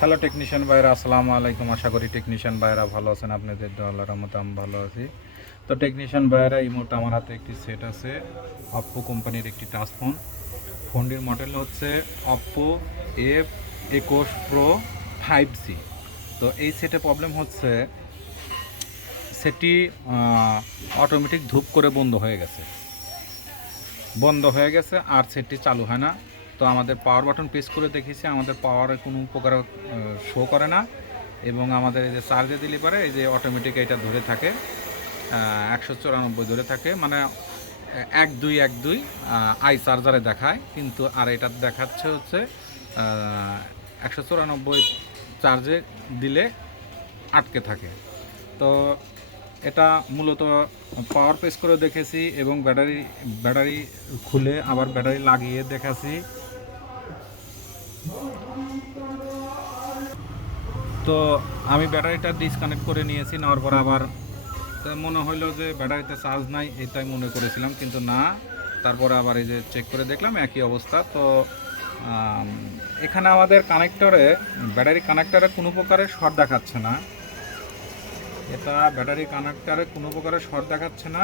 Hello technician ভাইরা, আসসালামু আলাইকুম। আশা করি টেকনিশিয়ান ভাইরা ভালো আছেন। আপনাদের দোয়া আল্লাহর রহমতে আমি ভালো আছি। তো টেকনিশিয়ান ভাইরা, এই মুহূর্তে আমার হাতে একটি সেট আছে অপ্পো কোম্পানির একটি টাচ ফোন ফোনটির মডেল হচ্ছে অপ্পো এফ একুশ প্রো ফাইভ সি তো এই সেটে প্রবলেম হচ্ছে সেটটি অটোমেটিক ধূপ করে বন্ধ হয়ে গেছে। বন্ধ হয়ে গেছে, আর সেটটি চালু হয় না। তো আমাদের পাওয়ার বাটন প্রেস করে দেখেছি আমাদের পাওয়ারে কোনো উপকার শো করে না। এবং আমাদের এই যে চার্জে দিলে পারে এই যে অটোমেটিক এটা ধরে থাকে একশো চুরানব্বই ধরে থাকে মানে এক দুই এক দুই আই চার্জারে দেখায়। কিন্তু আর এটা দেখাচ্ছে হচ্ছে একশো চুরানব্বই চার্জে দিলে আটকে থাকে। তো এটা মূলত পাওয়ার পেস করে দেখেছি এবং ব্যাটারি ব্যাটারি খুলে আবার ব্যাটারি লাগিয়ে দেখাছি তো আমি ব্যাটারিটা ডিসকানেক্ট করে নিয়েছি, নেওয়ার পর আবার মনে হইল যে ব্যাটারিতে চার্জ নাই, এটাই মনে করেছিলাম, কিন্তু না। তারপরে আবার এই যে চেক করে দেখলাম, একই অবস্থা। তো এখানে আমাদের কানেক্টরে ব্যাটারি কানেক্টরে কোনো প্রকারের শর্ট দেখাচ্ছে না। এটা ব্যাটারি কানেক্টরে কোনো প্রকারের শর্ট দেখাচ্ছে না।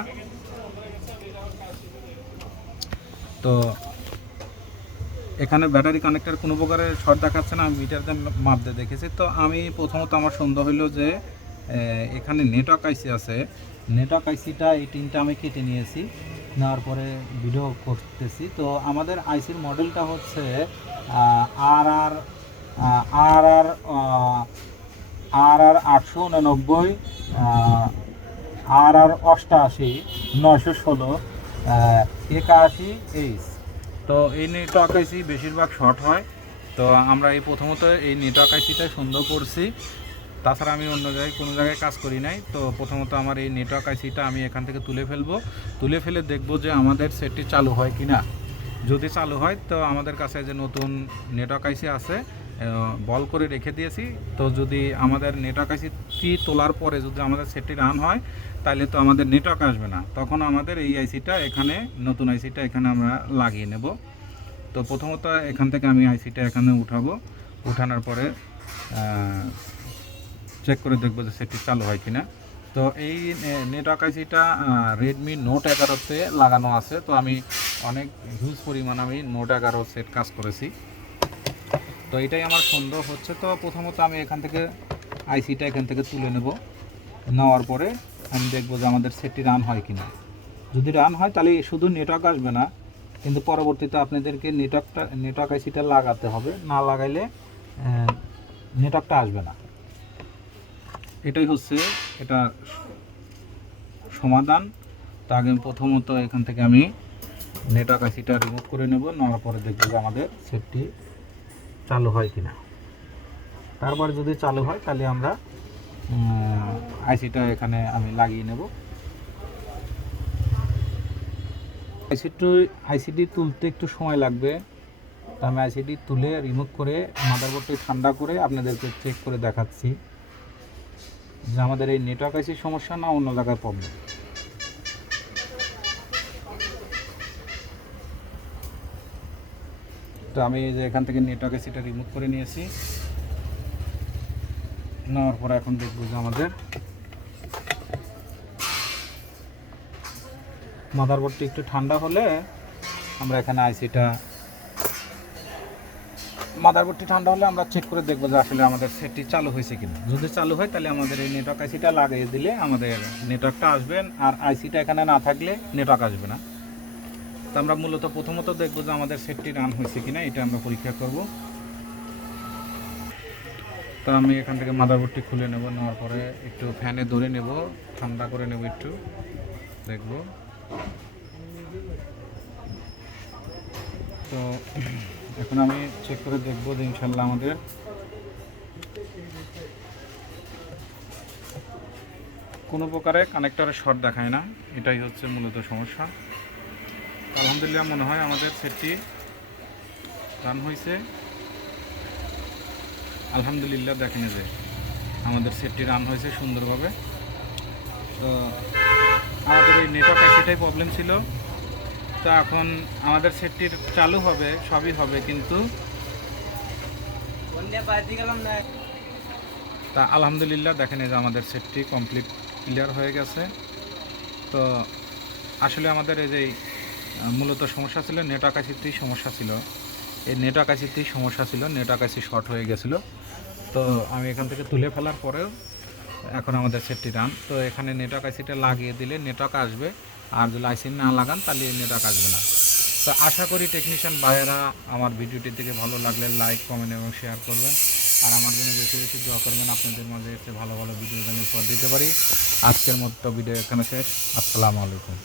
তো এখানে ব্যাটারি কানেক্টর কোনো প্রকারের শর্ট দেখাচ্ছে না, আমি মিটার দিয়ে মাপ দিয়ে দেখেছি। তো আমি প্রথমত আমার সন্দেহ হইল যে এখানে নেটওয়ার্ক আইসি আছে। নেটওয়ার্ক আইসিটা এই তিনটা আমি কেটে নিয়েছি, নেওয়ার পরে ভিডিও করতেছি। তো আমাদের আইসির মডেলটা হচ্ছে আর আর আর আর আর আর আটশো উননব্বই আর আর অষ্টাশি, নয়শো ষোলো একাশি এইচ তো এই নেটওয়ার্ক আইসি বেশিরভাগ শর্ট হয়। তো আমরা এই প্রথমত এই নেটওয়ার্ক আইসিটা সুন্দর করছি। তাছাড়া আমি অন্য জায়গায়, কোনো জায়গায় কাজ করি নাই। তো প্রথমত আমার এই নেটওয়ার্ক আইসিটা আমি এখান থেকে তুলে ফেলব। তুলে ফেলে দেখব যে আমাদের সেটটি চালু হয় কি না যদি চালু হয়, তো আমাদের কাছে যে নতুন নেটওয়ার্ক আইসি আছে বল করে রেখে দিয়েছি। তো যদি আমাদের নেটওয়ার্ক আইসিটি তোলার পরে যদি আমাদের সেটটি রান হয়, তাহলে তো আমাদের নেটওয়ার্ক আসবে না। তখন আমাদের এই আইসিটা এখানে, নতুন আইসিটা এখানে আমরা লাগিয়ে নেব। তো প্রথমত এখান থেকে আমি আইসিটা এখানে উঠাবো। উঠানোর পরে চেক করে দেখব যে সেটটি চালু হয় কিনা। তো এই নেটওয়ার্ক আইসিটা রেডমি নোট এগারোতে লাগানো আছে। তো আমি অনেক হিউজ পরিমাণ আমি নোট এগারো সেট কাজ করেছি। তো এটাই আমার সন্দেহ হচ্ছে। তো প্রথমত আমি এখান থেকে আইসিটা এখান থেকে তুলে নেব। নেওয়ার পরে আমি দেখব যে আমাদের সেটটি রান হয় কিনা। যদি রান হয় তাহলে শুধু নেটওয়ার্ক আসবে না, কিন্তু পরবর্তীতে আপনাদেরকে নেটওয়ার্কটা নেটওয়ার্ক আইসিটা লাগাতে হবে। না লাগাইলে নেটওয়ার্কটা আসবে না। এটাই হচ্ছে এটা সমাধান। তা আগে প্রথমত এখান থেকে আমি নেটওয়ার্ক আইসিটা রিমুভ করে নেব। নেওয়ার পরে দেখব যে আমাদের সেটটি চালু হয় কিনা। তারপর যদি চালু হয়, তাহলে আমরা আইসিটা এখানে আমি লাগিয়ে নেব। আইসিটি আইসিটি তুলতে একটু সময় লাগবে। তা আমি আইসিটি তুলে রিমুভ করে মাদারবোর্ডটি ঠান্ডা করে আপনাদেরকে চেক করে দেখাচ্ছি যে আমাদের এই নেটওয়ার্ক আইসির সমস্যা না অন্য জায়গায় প্রবলেম তো আমি যে এখান থেকে নেটওয়ার্ক আইসিটা রিমুভ করে নিয়েছি। নেওয়ার পর এখন দেখব যে আমাদের মাদারবোর্ডটি একটু ঠান্ডা হলে আমরা এখানে আইসিটা মাদারবোর্ডটি ঠান্ডা হলে আমরা চেক করে দেখব যে আসলে আমাদের সেটটি চালু হয়েছে কিনা। যদি চালু হয় তাহলে আমাদের এই নেটওয়ার্ক আইসিটা লাগিয়ে দিলে আমাদের নেটওয়ার্কটা আসবেন আর আইসিটা এখানে না থাকলে নেটওয়ার্ক আসবে না। তো আমরা মূলত প্রথমত দেখব যে আমাদের সেটটি রান হয়েছে কিনা, এটা আমরা পরীক্ষা করব। তো আমি এখান থেকে মাদারবোর্ডটি খুলে নেব, নেওয়ার পরে একটু ফ্যানে ধরে নেব, ঠান্ডা করে নেব একটু, দেখব। তো এখন আমি চেক করে দেখব যে ইনশাল্লাহ আমাদের কোনো প্রকারে কানেক্টরের শর্ট দেখায় না, এটাই হচ্ছে মূলত সমস্যা। আলহামদুলিল্লাহ মনে হয় আমাদের সেটটি রান হয়েছে। আলহামদুলিল্লাহ দেখেন যে আমাদের সেটটি রান হয়েছে সুন্দরভাবে। তো আমাদের এই নেটওয়ার্ক সেটাই প্রবলেম ছিল। তো এখন আমাদের সেটটির চালু হবে, সবই হবে কিন্তু তা আলহামদুলিল্লাহ দেখেন যে আমাদের সেটটি কমপ্লিট ক্লিয়ার হয়ে গেছে। তো আসলে আমাদের এই যে মূলত সমস্যা ছিল নেটওয়ার্ক আইসিতেই সমস্যা ছিল। এই নেটওয়ার্ক আইসিতেই সমস্যা ছিল নেটওয়ার্ক আইসি শর্ট হয়ে গেছিল। তো আমি এখান থেকে তুলে ফেলার পরেও এখন আমাদের সেটটি রান তো এখানে নেটওয়ার্ক আইসিটা লাগিয়ে দিলে নেটওয়ার্ক আসবে, আর যদি আইসি না লাগান তাহলে নেটওয়ার্ক আসবে না। তো আশা করি টেকনিশিয়ান ভাইয়েরা আমার ভিডিওটি থেকে ভালো লাগলে লাইক কমেন্ট এবং শেয়ার করবেন। আর আমার জন্য বেশি বেশি দোয়া করবেন, আপনাদের মাঝে এসে ভালো ভালো ভিডিও যেন উপহার দিতে পারি। আজকের মতো ভিডিও এখানে শেষ। আসসালামু আলাইকুম।